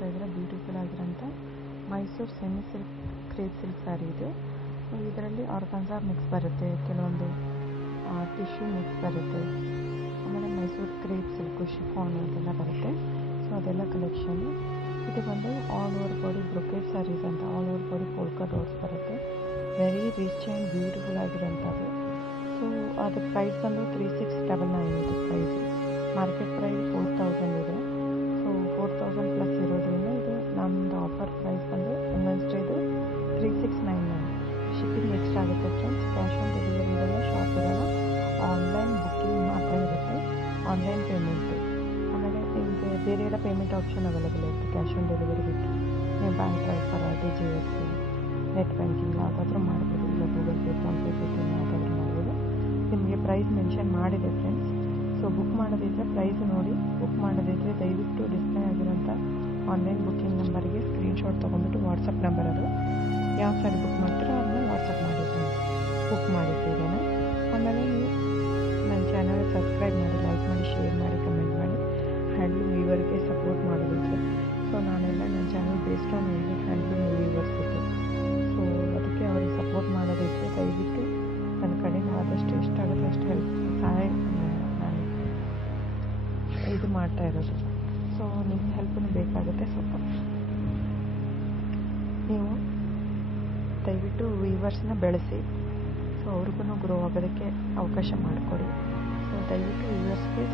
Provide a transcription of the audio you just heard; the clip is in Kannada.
ನೋಡ್ತಾ ಇದ್ರೆ ಬ್ಯೂಟಿಫುಲ್ ಆಗಿರೋಂಥ Mysore semi silk crepe silk saree ಇದು. ಇದರಲ್ಲಿ ಆರ್ಗಾನ್ಸಾ ಮಿಕ್ಸ್ ಬರುತ್ತೆ, ಕೆಲವೊಂದು ಟಿಶ್ಯೂ ಮಿಕ್ಸ್ ಬರುತ್ತೆ, ಆಮೇಲೆ ಮೈಸೂರು ಕ್ರೇಪ್ ಸಿಲ್ಕು ಶಿಫಾನ್ ಅದೆಲ್ಲ ಬರುತ್ತೆ. ಸೊ ಅದೆಲ್ಲ ಕಲೆಕ್ಷನ್. ಇದು ಬಂದು all over body brocade sarees ಅಂತ, all over body polka dots ಬರುತ್ತೆ. ವೆರಿ ರಿಚ್ ಆ್ಯಂಡ್ ಬ್ಯೂಟಿಫುಲ್ ಆಗಿರೋಂಥದ್ದು. ಸೊ ಅದರ ಪ್ರೈಸ್ ಬಂದು 3699 ಇದು ಪ್ರೈಸ್. ಮಾರ್ಕೆಟ್ ಪ್ರೈಸ್ 4000 ಇದೆ. ಸೊ 4000 ಪ್ಲಸ್ ಇರೋದ್ರಿಂದ ಇದು ನಮ್ಮದು ಆಫರ್ ಪ್ರೈಸ್ ಬಂದು ಇನ್ನೊಂದು ಇದು 3699. ಶಿಪ್ಪಿಂಗ್ ಎಕ್ಸ್ಟ್ರಾ ಆಗುತ್ತೆ ಫ್ರೆಂಡ್ಸ್. ಕ್ಯಾಶ್ ಆನ್ ಡೆಲಿವರಿ ಇರಲ್ಲ, ಶಾಪ್ ಇರಲ್ಲ, ಆನ್ಲೈನ್ ಬುಕ್ಕಿಂಗ್ ಮಾತ್ರ ಇರುತ್ತೆ, ಆನ್ಲೈನ್ ಪೇಮೆಂಟು. ಆಮೇಲೆ ನಿಮಗೆ ಬೇರೆ ಎಲ್ಲ ಪೇಮೆಂಟ್ ಆಪ್ಷನ್ ಅವೈಲೇಬಲ್ ಇರುತ್ತೆ ಕ್ಯಾಶ್ ಆನ್ ಡೆಲಿವರಿ ಬಿಟ್ಟು. ನೀವು bank transfer, RTGS, net banking ಯಾವುದಾದ್ರೂ ಮಾಡ್ಬೋದು, ಇಲ್ಲ ಗೂಗಲ್ ಪೇ, ಫೋನ್ಪೇ, ಪೇಟಿಎಮ್ ಯಾವುದಾದ್ರೂ ಮಾಡ್ಬೋದು. ನಿಮಗೆ ಪ್ರೈಸ್ ಮೆನ್ಷನ್ ಮಾಡಿದೆ ಫ್ರೆಂಡ್ಸ್. ಸೊ ಬುಕ್ ಮಾಡೋದಿದ್ರೆ ಪ್ರೈಸ್ ನೋಡಿ ಬುಕ್ ಮಾಡೋದಿದ್ರೆ ದಯವಿಟ್ಟು ಡಿಸ್ಪ್ಲೇ ಆಗಿರೋಂಥ ಆನ್ಲೈನ್ ಬುಕ್ಕಿಂಗ್ ನಂಬರ್ಗೆ ಸ್ಕ್ರೀನ್ಶಾಟ್ ತೊಗೊಂಡ್ಬಿಟ್ಟು ವಾಟ್ಸಪ್ ನಂಬರ್ ಅದು ಯಾವ ಸ್ಯಾರಿ ಬುಕ್ ಮಾಡ್ತೀರೋ ಅದನ್ನ ವಾಟ್ಸಪ್ ಮಾಡಿ ಫ್ರೆಂಡ್ಸ್. ಬುಕ್ ಮಾಡಿದ್ದೀರೇನ. ಆಮೇಲೆ ನೀವು ನನ್ನ ಚಾನಲ್ ಸಬ್ಸ್ಕ್ರೈಬ್ ಮಾಡಿ, ಲೈಕ್ ಮಾಡಿ, ಶೇರ್ ಮಾಡಿ, ಕಮೆಂಟ್ ಮಾಡಿ. ಹ್ಯಾಂಡ್ಲೂಮ್ ವೀವರ್ಗೆ ಸಪೋರ್ಟ್ ಮಾಡೋದಿದ್ರೆ, ಸೊ ನಾನೆಲ್ಲ ನನ್ನ channel based on handloom viewers ಇತ್ತು. ಸೊ ಅದಕ್ಕೆ ಅವ್ರಿಗೆ ಸಪೋರ್ಟ್ ಮಾಡೋದಿದ್ರೆ ದಯವಿಟ್ಟು ನನ್ನ ಕಡೆಯಿಂದ ಆದಷ್ಟು ಎಷ್ಟಾಗುತ್ತೆ ಅಷ್ಟು ಸಹಾಯ ನಾನು ಇದು ಮಾಡ್ತಾ ಇರೋದು. ಸೊ ನಿಮ್ಮ ಹೆಲ್ಪನ್ನು ಬೇಕಾಗುತ್ತೆ. ಸ್ವಲ್ಪ ನೀವು ದಯವಿಟ್ಟು ವೀವರ್ಸ್ನ ಬೆಳೆಸಿ, ಸೊ ಅವ್ರಿಗೂ ಗ್ರೋ ಆಗೋದಕ್ಕೆ ಅವಕಾಶ ಮಾಡಿಕೊಡಿ. ಸೊ ದಯವಿಟ್ಟು ವೀವರ್ಸ್ಗೆ